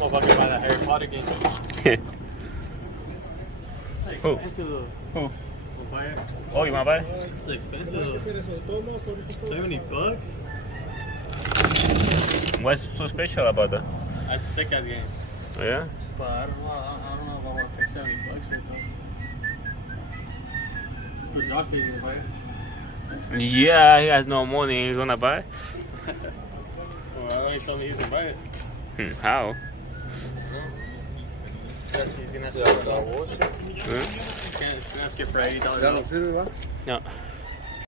I'm gonna fucking buy that Harry Potter game. It's expensive. Who? We'll buy it. Oh, you wanna buy it? It's expensive. $70? What's so special about that? That's a sick ass game. Oh, yeah? But I don't know if I want to pay $70 for it though. Josh said he's gonna buy it. Yeah, he has no money. He's gonna buy it. Well, I know he told me he's gonna buy it. How? He's gonna ask for $80. Huh? He's gonna skip for $80. ¿Ya no sirve, va? No.